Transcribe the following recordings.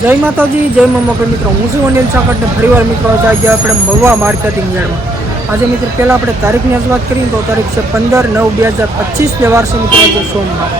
જય માતાજી, જય મમ્મા મિત્રો, હું છું અનિલ સાકટ ને ફરીવાર મિત્રો, આજે આપણે મહુવા માર્કેટિંગ યાર્ડમાં. આજે મિત્રો, પહેલાં આપણે તારીખની આજ વાત કરીએ તો તારીખ છે પંદર નવ બે હજાર પચીસને વારસો મિત્રો, આજે સોમવાર.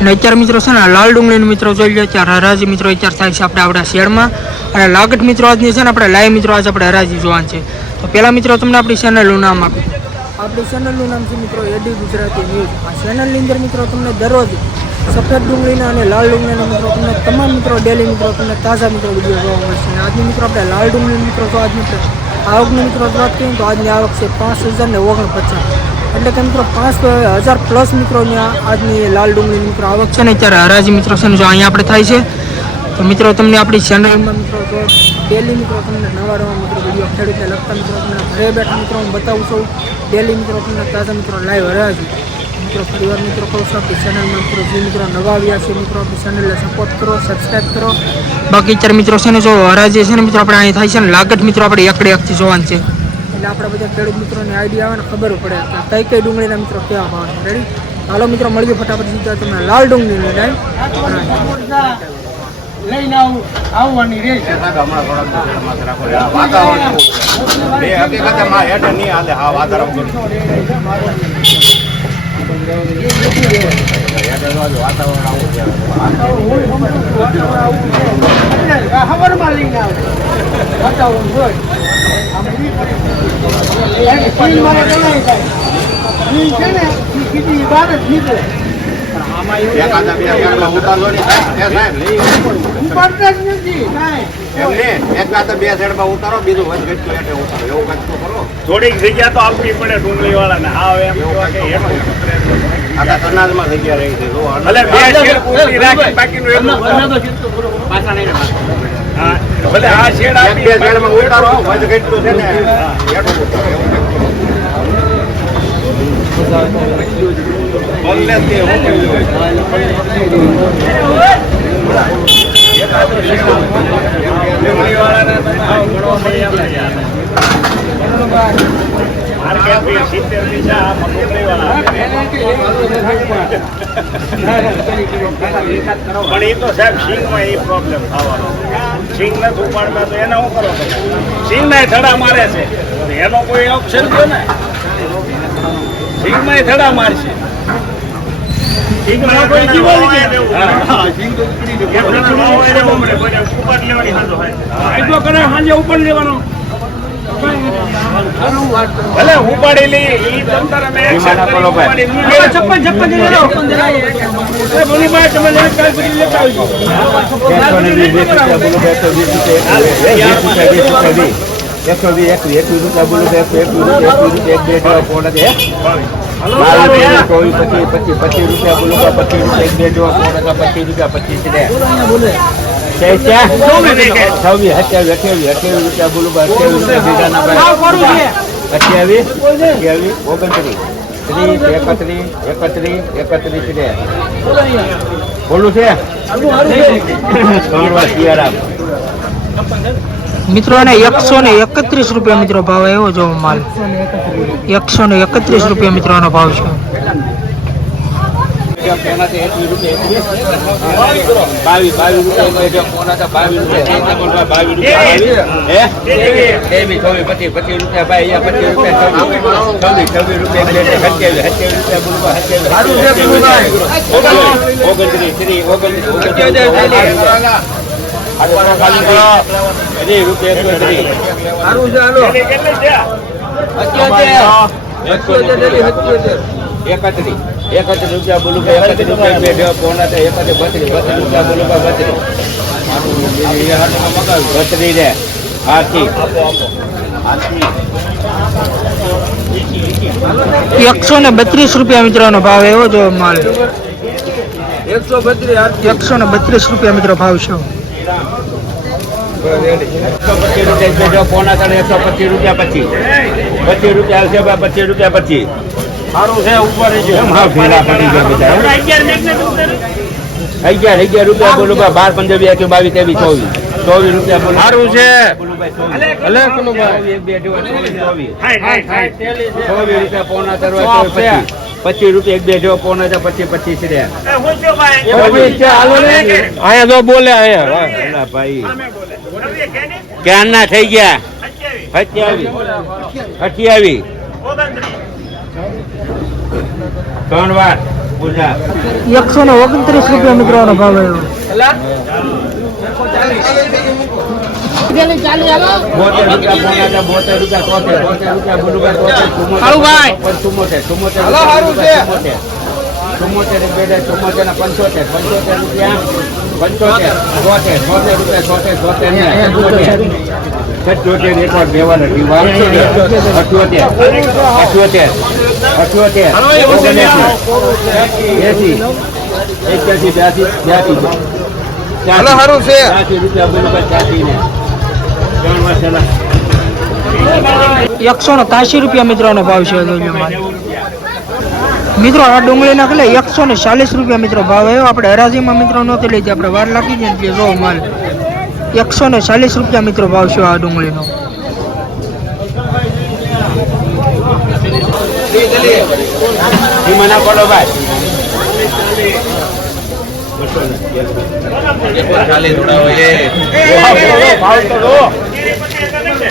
અને અત્યારે મિત્રો છે ને લાલ ડુંગળીનો મિત્રો જોઈ લે ત્યારે હરાજી મિત્રો અત્યારે થાય છે આપણે આપણા શેરમાં અને લાગટ મિત્રો આજની છે ને, આપણે લાઈવ મિત્રો આજે આપણે હરાજી જોવાનું છે. તો પહેલાં મિત્રો, તમને આપણી ચેનલનું નામ આપ્યું આપણી ચેનલનું નામ છે મિત્રો એડી ગુજરાતી ન્યૂઝ આ ચેનલની અંદર મિત્રો, તમને દરરોજ સફેદ ડુંગળીના અને લાલ ડુંગળીના મિત્રો, તમને તમામ મિત્રો, ડેલી મિત્રો, તમને તાજા મિત્રો વીડિયો જોવા મળશે. અને આજની મિત્રો આપણે લાલ ડુંગળી મિત્રો તો આજ મિત્રો આવકની મિત્રો વાત કરીએ તો આજની આવક છે પાંચ હજાર ને ઓગણપચાસ. એટલે કે મિત્રો પાંચ હજાર પ્લસ મિત્રો ત્યાં આજની લાલ ડુંગળી મિત્રો આવક છે ને ત્યારે હરાજી મિત્રો છે ને જો અહીંયા આપણે થાય છે. તો મિત્રો તમને આપણી ચેનલમાં મિત્રો તો ડેલી મિત્રો તમને નવા નવા મિત્રો વીડિયો ખેડૂતને લગતા મિત્રો તમને ઘરે બેઠા મિત્રો હું બતાવું છું. ડેલી મિત્રો તમને તાજા મિત્રો લાઈવ હરાજી. મિત્રો પરિવાર મિત્રો કહું છું આપણી ચેનલમાં મિત્રો જે મિત્રો નવા આવ્યા છે મિત્રો આપણી ચેનલને સપોર્ટ કરો સબસ્ક્રાઈબ કરો. બાકી અત્યારે મિત્રો છે ને જો હરાજી છે ને મિત્રો આપણે અહીં થાય છે ને લાગત મિત્રો આપણે એકડે એકથી જોવાનું છે. એટલે આપણે બધા ખેડૂત મિત્રોને આઈડિયા આવે ને ખબર પડે. કે કઈ કઈ ડુંગળીના મિત્રો કેવા ભાવ છે રેડી હાલો મિત્રો મળીએ ફટાફટ સીધા તમે લાલ ડુંગળીને ટાઈમ લઈને આવું આવવાની રે. વાતાવરણ ખબરમાં લઈને આવે વાતાવરણ ફીલ છે. ને કીધી બહાર જ નીકળે થોડીક જગ્યા તો આપવી પડે ડુંગળી છે. ને. હું. એમ જ યાર. માર્કેટ બી સિત્તેરથી છે આમાં ડુંગળી વાળા પણ એ તો સાહેબ સિંગમાં એ પ્રોબ્લેમ થવાનો. સિંગ નથી ઉપાડતા તો એને શું કરો સિંગ ના થડા મારે છે. એનો કોઈ ઓપ્શન છે ને? સિંગમાં થડા મારશે સિંગમાં કોઈ જીવન હા સાંજે ઉપર લેવાનો. ભલે ઉપાડી લઈ ઈ તંત્ર કરી લઈએ. છપ્પન છપ્પન જણા તમે લઈને કાલ પછી લેતા આવજો. એકસો વીસ એકવીસ એકવીસ રૂપિયા બોલો એકવીસ એકવીસ એક બે જેવા બાવીસ રૂપિયા ચોવીસ પચીસ પચીસ પચીસ રૂપિયા બોલો પચીસ રૂપિયા પચીસ પચીસ છવ્વીસ અઠ્યાવીસ અઠ્યાવીસ અઠ્યાવીસ રૂપિયા બોલો અઠ્યાવીસ રૂપિયા અઠ્યાવીસ અઠ્યાવીસ ઓગણત્રીસ. ત્રીસ એકત્રીસ એકત્રીસ એકત્રીસ રે બોલું છે? મિત્રો એકસો ને એકત્રીસ રૂપિયા મિત્રો ભાવ એવો જો માલ. એકસો ને એકત્રીસ રૂપિયા મિત્રોનો ભાવ છે. ઓગણત્રીસ રૂપિયા એકસો ત્રીસ એની કેટલી છે એકત્રીસ એકત્રીસ રૂપિયા બોલું કે એકત્રીસ રૂપિયા બે દેવા પોણા થાય એકત્રીસ બત્રીસ બત્રીસ રૂપિયા બોલું કે બત્રીસ બત્રીસ રે હાથી એકસો ને બત્રીસ રૂપિયા મિત્રોનો ભાવ આવ્યો જો માલ એકસો બત્રીસ એકસો ને બત્રીસ રૂપિયા મિત્રો ભાવ છે એકસો પચીસ રૂપિયા બે દેવા પોણા થાય એકસો પચીસ રૂપિયા પચીસ પચીસ રૂપિયા આવશે પચીસ રૂપિયા પચીસ સારું છે ઉપર જ એમ હા ફેરા પડી ગયા બધા અગિયાર અગિયાર રૂપિયા બોલું બાર પંદર બે એકવીસ બાવીસ ત્રેવીસ ચોવીસ. ચોવીસ રૂપિયા બોલું. સારું છે. પચીસ. રૂપિયા એક બે જેવો પોણા છે પચીસ પચીસ છે છું છે, જો બોલે અહીંયા. અલા ભાઈ? ક્યારના થઈ ગયા? ત્રણ વાર પૂજા એકસો ને ઓગણત્રીસ રૂપિયા મિત્રોનો ભાવ આવ્યો બોતેર રૂપિયા ચુમ્મોતેર ચુમ્મોતેર ચુમ્મોતેર ચુમ્મોતેર ચુમ્મોતેર ને પંચોતેર પંચોતેર રૂપિયા પંચોતેર તોતેર તોતેર રૂપિયા તોતેર ને સત્યોતેર એક વાર બેવાનો અઠ્યોતેર અઠ્યોતેર અઠ્યોતેર એસી એક્યાસી બ્યાસી બ્યાસી. છે. રૂપિયા બોલું ને ત્રણ એકસો ને ત્યાસી રૂપિયા મિત્રોનો ભાવ છે. મિત્રો આ ડુંગળીના કલે એકસો ને ચાલીસ રૂપિયા મિત્રો ભાવ આવ્યો. આપણે હરાજીમાં મિત્રો નહોતી લીધી. આપણે વાર લાગી જાય જો માલ. એકસો ને ચાલીસ રૂપિયા મિત્રો ભાવ છે આ ડુંગળીનો એકસો સાઠ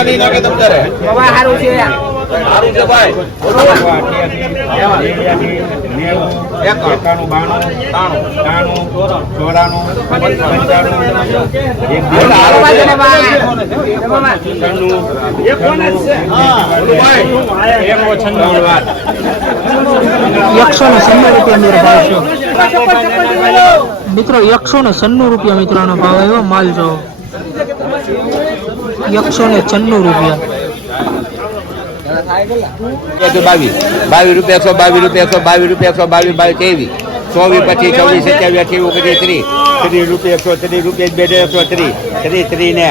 નહીં નાખે તમ તારે સારું છે ભાઈ એકાણું બાણું ત્રાણું ત્રાણું ચોરાણું પંચાણું એકસો ને સન્નું રૂપિયા મિત્રો ભાવ છે. મિત્રો એકસો ને સન્નું રૂપિયા મિત્રોનો ભાવ આવ્યો માલ જો એકસો ને છન્નું રૂપિયા. એકસો બાવીસ બાવીસ રૂપિયા એકસો બાવીસ રૂપિયા એકસો બાવીસ રૂપિયા એકસો બાવીસ બાવીસ ત્રેવીસ ચોવીસ પચીસ છવ્વીસ સત્યાવીસ અઠ્યાવીસ ઓગણત્રીસ ત્રીસ. ત્રીસ રૂપિયા એકસો ત્રીસ રૂપિયા બે એકસો ત્રીસ. ત્રીસ ત્રીસ ને.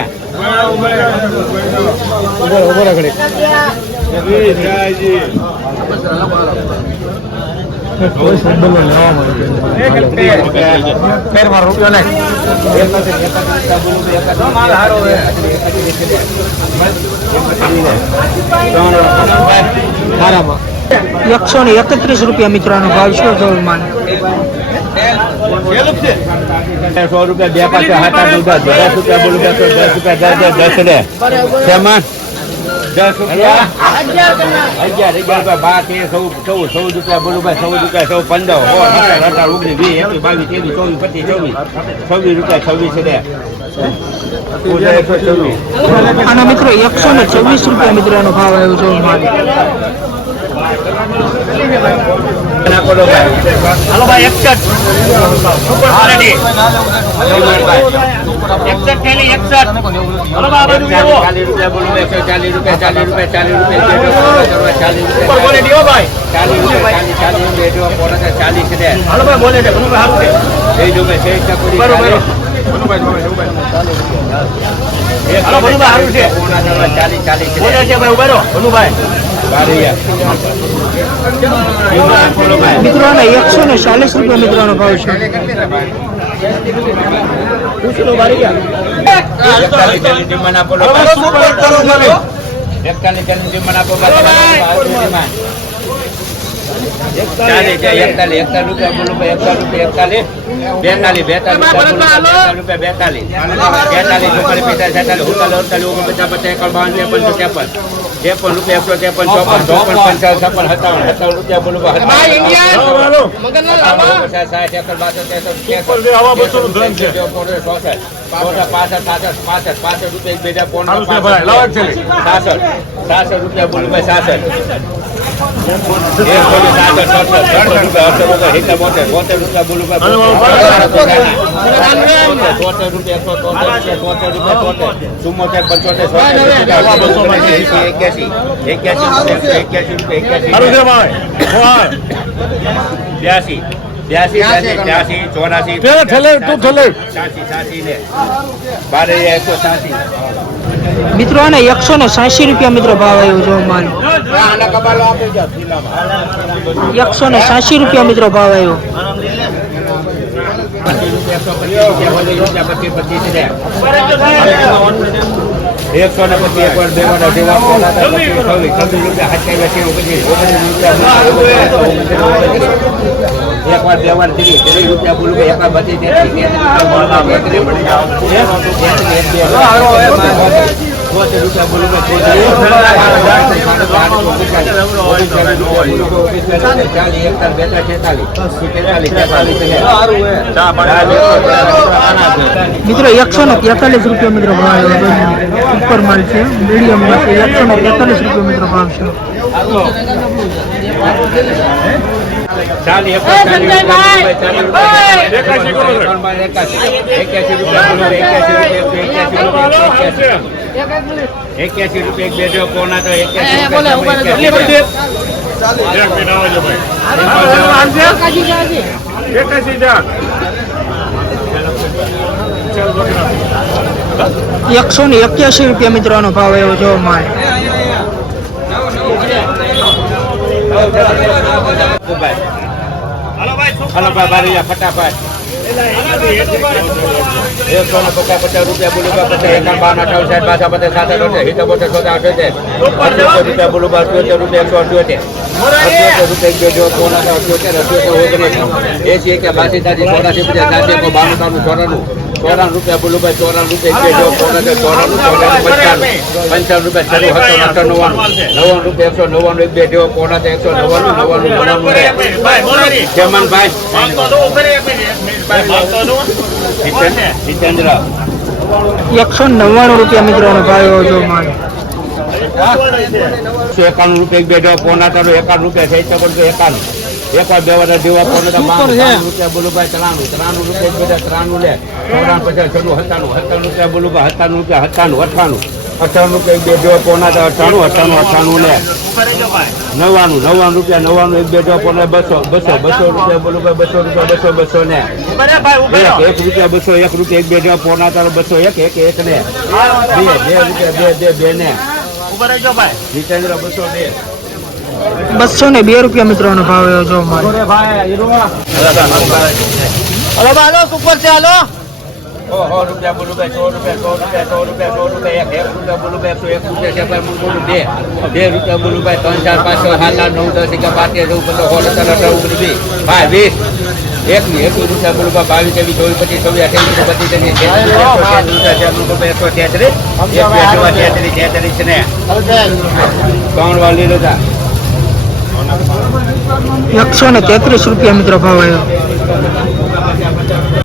એકસો ને એકત્રીસ રૂપિયા મિત્રોનો ભાવ છે, જો સો રૂપિયા બે પાસે હાથ આઠ ઉધાર દસ રૂપિયા બોલું, દસ રૂપિયા, દસ દસ રે દસ રૂપિયા? અગિયાર અગિયાર બાર, તેર રૂપિયા બોલું ચૌદ રૂપિયા, ચૌદ, પંદર. સત્તર અઢાર ઓગણીસ, વીસ, એકવીસ, બાવીસ, ત્રેવીસ, ચોવીસ છવ્વીસ. રૂપિયા, છવ્વીસ એકસો અને મિત્રો, એકસો ને છવ્વીસ રૂપિયા મિત્રનો ભાવ આવ્યો છે. હાલો ભાઈ એકસઠ સુપર ક્વોલિટી એકસઠ થેલી એકસઠ હાલો ભાઈ આ બાજુ આવો. ચાલીસ રૂપિયા ચાલીસ રૂપિયા ચાલીસ રૂપિયા ચાલીસ રૂપિયા ચાલીસ રૂપિયા. ક્વોલિટી હો ભાઈ. ચાલીસ રૂપિયા ચાલીસ ચાલીસ રૂપિયા ચાલીસ રે હાલો ભાઈ બોલે છે ઘણું સારું છે. એ જો મેં શેષ બરોબર. ચાલીસ. સારું છે. ચાલીસ, છે ભાઈ ઊભા રહો. ભલુભાઈ મિત્રો અને એકસો ને ચાલીસ રૂપિયા મિત્રોનો ભાવ છે બેતાલીસ બેતાલીસ બેતાલીસ પણ પણ ત્રેપન રૂપિયા એકસો ત્રેપન ચોપન ચોપન પંચાવન છપ્પન સત્તાવન સત્તાવન રૂપિયા બોલું પચાસ સાઠ એકર બાસઠ પાસઠ સાસઠ પાસઠ પાસઠ રૂપિયા એક બેજા પોણ સાસઠ સાસઠ રૂપિયા બોલું ભાઈ સાસઠ. એક્યાસી એક્યાસી રૂપિયા બ્યાસી બ્યાસી બ્યાસી ચોરાસી સાસી સાસી ને બારે એકસો સાસી મિત્રો, આને એકસો ને સાસી રૂપિયા મિત્રો ભાવ આવ્યો જો માલ એકસો ને સાસી રૂપિયા મિત્રો ભાવ આવ્યો. એકસો ને પછી એક વાર બે વાર અઢી વાર છવ્વીસ, છવ્વીસ રૂપિયા હાથે ઓગણત્રીસ રૂપિયા એક વાર બે વાર ત્રીસ ત્રીસ રૂપિયા બોલું કે એક વાર તેત્રીસ, તેત્રીસ રૂપિયા બોલું કે એકત્રીસ, તેત્રીસ, એક, બે, ચોતેર રૂપિયા બોલું મિત્રો એકસો ને તેતાલીસ રૂપિયા મિત્રો ભાવ ઉપર માલ છે. મીડિયમ એકસો ને તેતાલીસ રૂપિયા મિત્રો ભાવ છે. ચાલી એકાશી એક્યાસી રૂપિયા એક્યાસી રૂપિયા, બેજો કોના તો એક્યાસી એકસો ને એક્યાસી રૂપિયા મિત્રો આનો ભાવ એવો જોવા માલ હાલો ભાઈ, બારી જા, ફટાફટ એકસો ને પચાસ પચાસ રૂપિયા બોલું બા પચાસ એકાવન બાવન અઠાવન સાઠ પાછા પચાસ સાત અઠોતેર સિત્તેર બોતેર ચોતેર અઠોતેર અઠ્યોતેર રૂપિયા બોલું બા અઠ્યોતેર રૂપિયા એકસો અઠ્યોતેર અઠ્યોતેર રૂપિયા એક બે જો સોના તો અઠ્યોતેર અઠ્યોતેર ઓગણીસ એસી એક બાસી સાસી ચોરાસી પચાસ સાસી એક બાણું ત્રાણું ચોરાણું ચોરાણું રૂપિયા બોલું ભાઈ ચોરાણું રૂપિયા એક બે જો ચોરાણું ચોરાણું રૂપિયા ચાલુ હતો નવ્વાણું રૂપિયા એકસો નવ્વાણું બે જો પોણા એકસો નવ્વાણું નવ્વાણું નવ્વાણું જમનભાઈ એકસો નવ્વાણું રૂપિયા મિત્રો આનો ભાવ જો માલ. એકસો એકાણું રૂપિયા એક બે ડો પોના તારો એકાણું રૂપિયા થઈ શકો તો એકાણું. એક વાર બે વાર જેવા પોને તો બાણું ત્રાણું રૂપિયા બોલું ભાઈ ત્રાણું. ત્રાણું રૂપિયા બધા ત્રાણું લે. ચોરાણ પચાસ છન્નું સત્તાણું સત્તાણું રૂપિયા બોલું ભાઈ સત્તાણું રૂપિયા સત્તાણું અઠાણું અઠાણું એક બે જેવા પોના અઠાણું અઠાણું અઠાણું ને. નવ્વાણું નવ્વાણું રૂપિયા નવ્વાણું એક બે જો પોના બસો બસો બસો રૂપિયા બોલું ભાઈ બસો રૂપિયા બસો બસો ને. એક રૂપિયા બસો એક રૂપિયા એક બે જો પોના તારો બસો એક એક એક ને. બે બે રૂપિયા બે બે બે ને. જીતેન્દ્ર બસો બે. બસો ને બે રૂપિયા મિત્રો નો ભાવ આવ્યો સુપર છે સો સો રૂપિયા બોલું ભાઈ સો રૂપિયા સો રૂપિયા સો રૂપિયા સો રૂપિયા એક એક રૂપિયા બોલું ભાઈ એક રૂપિયા છે ભાઈ બોલું બે બે રૂપિયા બોલું ત્રણ ચાર પાંચ છ સાત આઠ નવ દસ એકા પાંચ જવું પંદર સોળ સત્તર અઢાર ઓગણીસ ભાઈ વીસ એકવી એકવીસ રૂપિયા બોલું ભાઈ બાવીસ ત્રેવીસ ચોવીસ પચીસ ચોવીસ અઠ્યાવીસ પચીસ એકસો તેત્રીસ એકસો તેત્રીસ એક બે તેત્રીસ ને ત્રણ વાર લીધો એકસો ને તેત્રીસ રૂપિયા મિત્રો ભાવ આવ્યો.